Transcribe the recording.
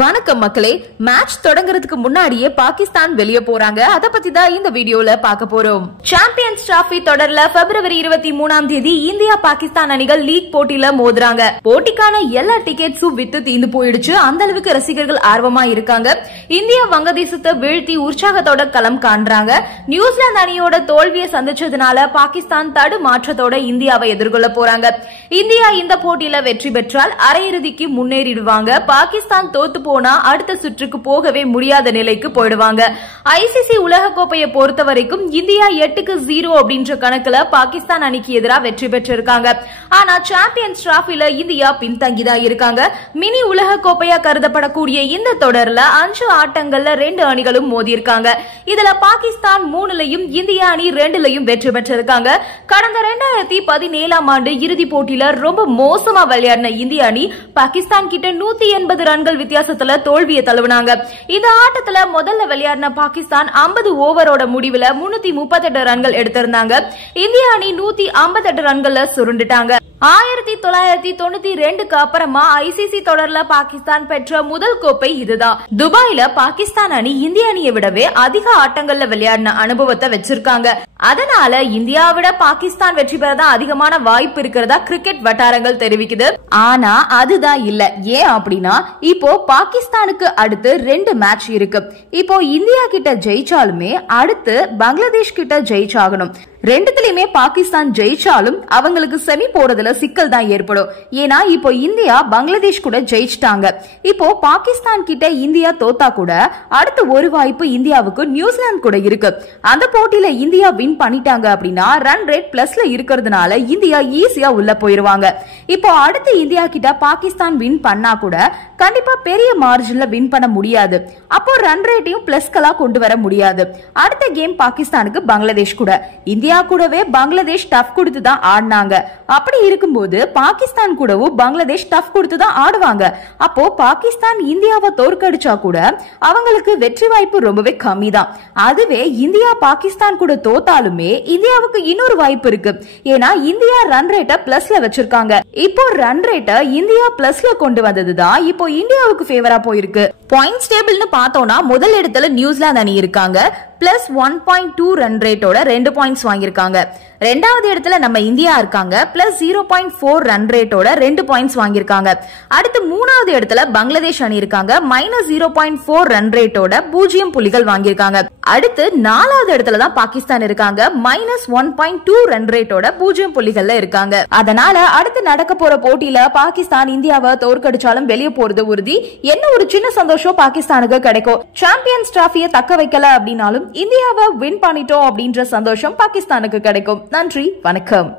வணக்கம் மக்களே. மேட்ச் தொடங்குறதுக்கு முன்னாடியே பாகிஸ்தான் வெளியே போறாங்க. அத பத்தி தான் இந்த வீடியோல பார்க்க போறோம். சாம்பியன்ஸ் டிராபி தொடர்ல பிப்ரவரி 23ஆம் தேதி இந்தியா பாகிஸ்தான் அணிகள் லீக் போட்டியில மோதுறாங்க. போட்டிக்கான எல்லா டிக்கெட்ஸும் வித்து தீந்து போயிடுச்சு. அந்த அளவுக்கு ரசிகர்கள் ஆர்வமா இருக்காங்க. இந்தியா வங்கதேசத்தை வீழ்த்தி உற்சாகத்தோட களம் காண்றாங்க. நியூசிலாந்து அணியோட தோல்வியை சந்திச்சதுனால பாகிஸ்தான் தடுமாற்றத்தோட இந்தியாவை எதிர்கொள்ள போறாங்க. இந்தியா இந்த போட்டியில வெற்றி பெற்றால் அரையிறுதிக்கு முன்னேறிடுவாங்க. பாகிஸ்தான் தோத்து போனா அடுத்த சுற்றுக்கு போகவே முடியாத நிலைக்கு போயிடுவாங்க. ஐசிசி உலகக்கோப்பையை பொறுத்த வரைக்கும் இந்தியா 8-0 அப்படின்ற கணக்குல பாகிஸ்தான் அணிக்கு எதிராக வெற்றி பெற்றிருக்காங்க. ஆனா சாம்பியன்ஸ் டிராபில இந்தியா பின்தங்கிதான் இருக்காங்க. மினி உலகக்கோப்பையா கருதப்படக்கூடிய இந்த தொடர்ல 5 ஆட்டங்கள்ல 2 அணிகளும் மோதி இருக்காங்க. இதுல பாகிஸ்தான் 3லையும் இந்தியா அணி 2லையும் வெற்றி பெற்றிருக்காங்க. கடந்த 2017ஆம் ஆண்டு இறுதி போட்டியில ரொம்ப மோசமா விளையாடின இந்திய அணி பாகிஸ்தான் கிட்ட 180 ரன்கள் வித்தியாசத்துல தோல்வியை தழுவினாங்க. இந்த ஆட்டத்துல முதல்ல விளையாடின பாகிஸ்தான் 50 ஓவரோட முடிவுல 338 ரன்கள் எடுத்திருந்தாங்க. இந்திய அணி 158 ரன்கள்ல சுருண்டுட்டாங்க. 1992க்கு அப்புறமா ஐசிசி தொடர்ல பாகிஸ்தான் பெற்ற முதல் கோப்பை இதுதான். துபாயில பாகிஸ்தான் அணி இந்திய அணியை விடவே அதிக ஆட்டங்கள்ல விளையாடின அனுபவத்தை வச்சிருக்காங்க. அதனால இந்தியாவை விட பாகிஸ்தான் வெற்றி பெறதான் அதிகமான வாய்ப்பு இருக்கிறதா கிரிக்கெட் வட்டாரங்கள் தெரிவிக்குது. ஆனா அதுதான் இல்ல. ஏன் அப்படின்னா இப்போ பாகிஸ்தானுக்கு அடுத்து 2 மேட்ச் இருக்கு. இப்போ இந்தியா கிட்ட ஜெயிச்சாலுமே அடுத்து பங்களாதேஷ் கிட்ட ஜெயிச்சாகணும். ரெண்டுத்திலுமே பாகிஸ்தான் ஜெயிச்சாலும் அவங்களுக்கு செமி போறதுல சிக்கல் தான் ஏற்படும். ஏன்னா இப்போ இந்தியா பங்களாதேஷ் கூட ஜெயிச்சிட்டாங்க. இப்போ பாகிஸ்தான் கிட்ட இந்தியா தோத்தா கூட அடுத்த ஒரு வாய்ப்பு இந்தியாவுக்கு நியூசிலாந்து கூட இருக்கு. அந்த போட்டியில இந்தியா வின் பண்ணிட்டாங்க அப்படின்னா ரன் ரேட் பிளஸ்ல இருக்கிறதுனால இந்தியா ஈஸியா உள்ள போயிருவாங்க. இப்போ அடுத்து இந்தியா கிட்ட பாகிஸ்தான் வின் பண்ணா கூட கண்டிப்பா பெரிய மார்ஜின்ல வின் பண்ண முடியாது. அப்போ ரன் ரேட்டையும் பிளஸ்களா கொண்டு வர முடியாது. அடுத்த கேம் பாகிஸ்தானுக்கு பங்களாதேஷ் கூட. இந்தியா கூடவே பங்களாதேஷ் டஃப் கொடுத்து தான் ஆடினாங்க. அப்படி இருக்கும்போது பாகிஸ்தான் கூடவும் பங்களாதேஷ் டஃப் கொடுத்து தான் ஆடுவாங்க. அப்போ பாகிஸ்தான் இந்தியாவை தோற்கடிச்சா கூட அவங்களுக்கு வெற்றி வாய்ப்பு ரொம்பவே கம்மி தான். அதுவே இந்தியா பாகிஸ்தான் கூட தோத்தாலுமே இந்தியாவுக்கு இன்னொரு வாய்ப்பு இருக்கு. ஏன்னா இந்தியா ரன் ரேட்டை பிளஸ்ல வச்சிருக்காங்க. இப்போ ரன் ரேட்டை இந்தியா பிளஸ்ல கொண்டு வந்ததுதான் இப்போ இந்தியாவுக்கு ஃபேவரா போயிருக்கு. பாயிண்ட்ஸ் டேபிள்னு பார்த்தோம்னா முதல் இடத்துல நியூசிலாந்து அணி இருக்காங்க. பிளஸ் 1.2 ரன் ரேட்டோட 2 பாயிண்ட்ஸ் வாங்கியிருக்காங்க. ரெண்டாவது இடத்துல நம்ம இந்தியா இருக்காங்க. பிளஸ் 0.4 ரன் ரேட்டோட 2 பாயிண்ட்ஸ் வாங்கியிருக்காங்க. அடுத்து மூணாவது இடத்துல பங்களாதேஷ் அணி இருக்காங்க. மைனஸ் 0.4 ரன் ரேட்டோட 0 புள்ளிகள் வாங்கியிருக்காங்க. அடுத்து நாலாவது இடத்துல தான் பாகிஸ்தான் இருக்காங்க. மைனஸ் 1.2 ரன் ரேட்டோட 0 புள்ளிகள்ல இருக்காங்க. அதனால அடுத்து நடக்க போற போட்டியில பாகிஸ்தான் இந்தியாவை தோற்கடிச்சாலும் வெளியே போறது உறுதி. என்ன ஒரு சின்ன சந்தோஷம் பாகிஸ்தானுக்கு கிடைக்கும். சாம்பியன்ஸ் டிராபியை தக்க வைக்கல அப்படின்னாலும் இந்தியாவை வின் பண்ணிட்டோம் அப்படின்ற சந்தோஷம் பாகிஸ்தானுக்கு கிடைக்கும். நன்றி, வணக்கம்.